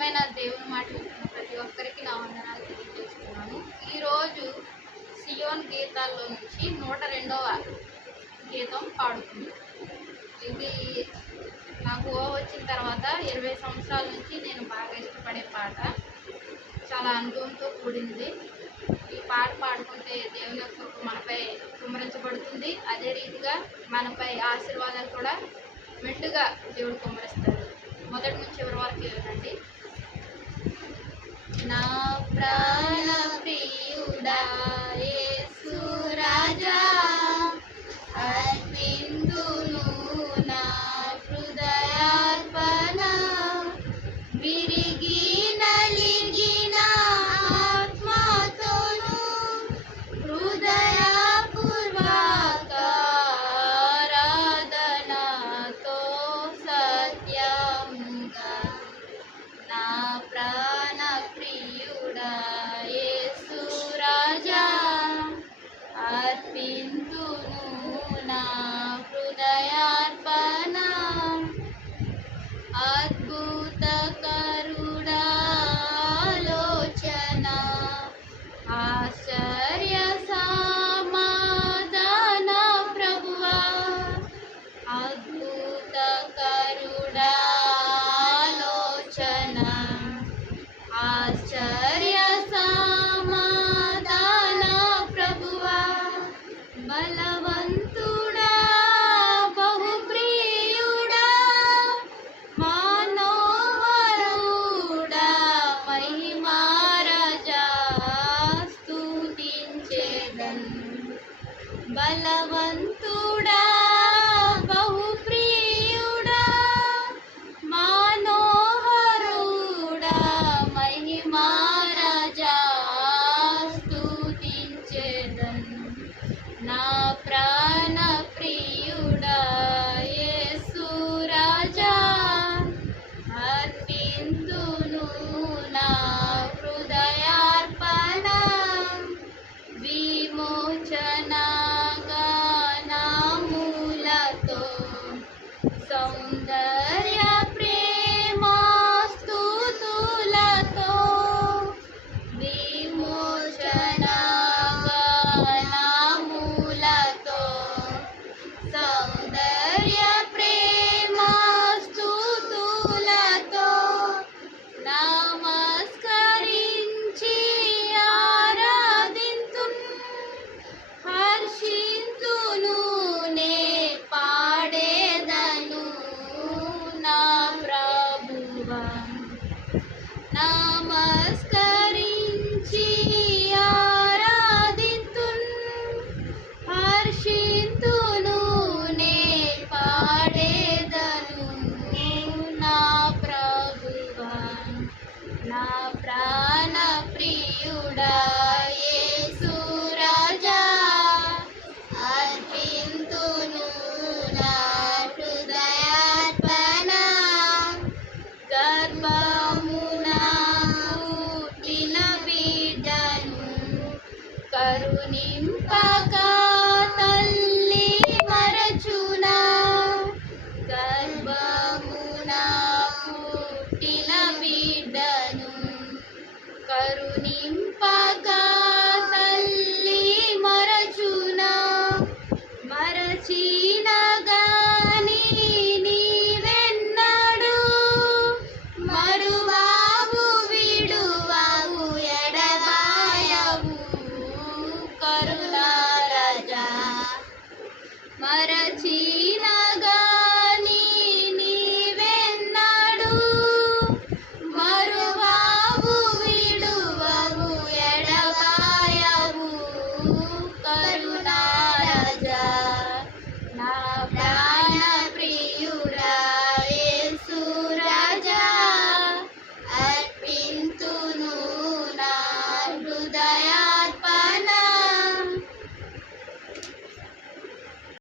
ప్రియమైన దేవుని మాట వింటున్న ప్రతి ఒక్కరికి నా వందనాలు తెలియజేస్తున్నాను. ఈరోజు సియోన్ గీతాల్లో నుంచి నూట రెండవ గీతం పాడుతుంది. ఇది నాకు ఓ వచ్చిన తర్వాత ఇరవై సంవత్సరాల నుంచి నేను బాగా ఇష్టపడే పాట. చాలా అనుభవంతో కూడింది. ఈ పాట పాడుకుంటే దేవుని యొక్క మనపై కుమరించబడుతుంది అదే రీతిగా మనపై ఆశీర్వాదాలు కూడా మెండుగా దేవుడు కుమరిస్తారు మొదటి నుంచి చివరి వరకు వెళ్ళండి నా ప్రాణ Been. బలవంతుడా బహుప్రియుడా સૌંદર્ય pag மரச்சி